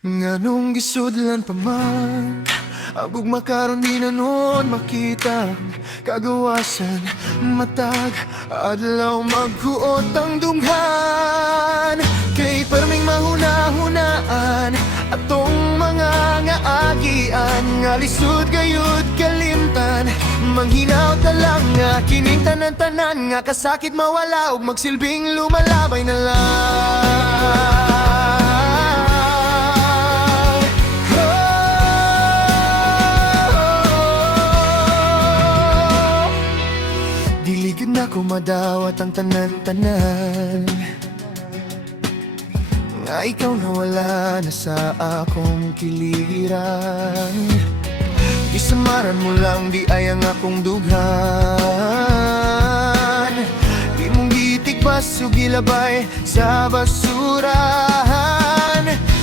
Nganong gisudlan pa man agog makaron di na noon makita kagawasan matag adlaw maghuot ang dunghan kay perming mahuna-hunaan atong mga ngaagian nga lisod gayud kalimtan manghinaw ta lang nga kining tanan-tanan nga kasakit mawala ug magsilbing lumalabay na lang. Diligid na ko madawat ang tanan-tanan nga ikaw nawala na sa akong kiliran. Isamaran mo lang di ay ang akong dughan. Di mong gitikbas o gilabay sa basurahan.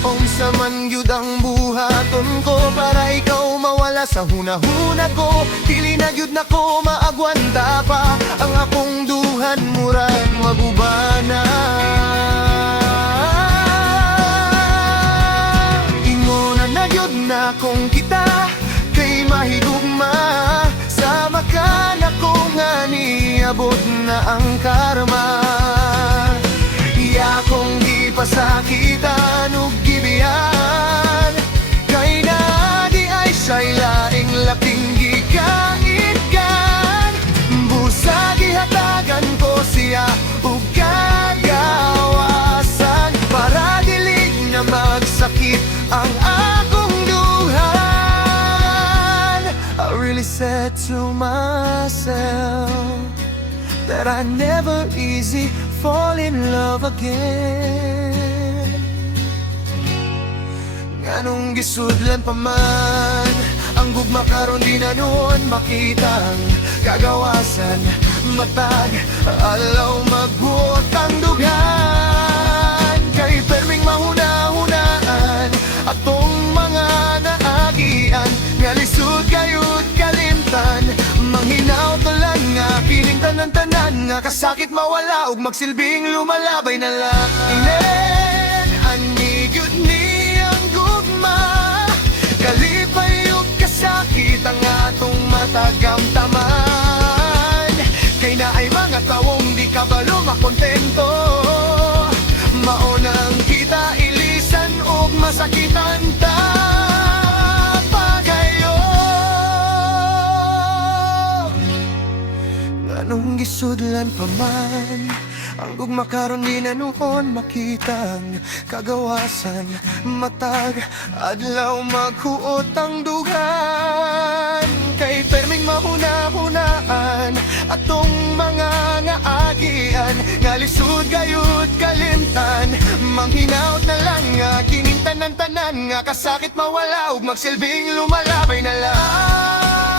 Unsa man gyud ang buhaton ko para ikaw mawala sa hunahuna ko. Dili na gyud nako maagwanta pa ang akong duhan murag magubana. Ingon na gyud na kung kita kay mahigugma sama ka na ko nga niabot na ang karma. Iya kong gipasakitan ug gibiyan kay na di ay siya'y laing laking gikaitgan. Busa gihatagan ko siya ug kagawasan para dili na magsakit ang akong duhan. I really said to myself that I never easy fall in love again. Nganong gisudlan pa man ang gugma karon di na noon makitang kagawasan matag alaw magbuot ang dughan kay perming mahuna-hunaan atong mga naagian nga lisod kayud kalimtan manghinaw talan nga kining tanan-tanan nga kasakit mawala ug magsilbing lumalabay na lang. Inen ani gyud ni ang gugma kalipay ug kasakit ang atong matagamtaman kay naay mga tawong di kabalo makontento maunang kita ilisan ug masakitan ta. Anong gisudlan pa man ang gugma karon di na noon makitang kagawasan matag adlaw maghuot ang dughan kay perming mahuna-hunaan atong mga ngaagian nga lisod gayud kalimtan manghinaut na lang nga kining tanan-tanan nga kasakit mawala ug magsilbing lumalabay na lang.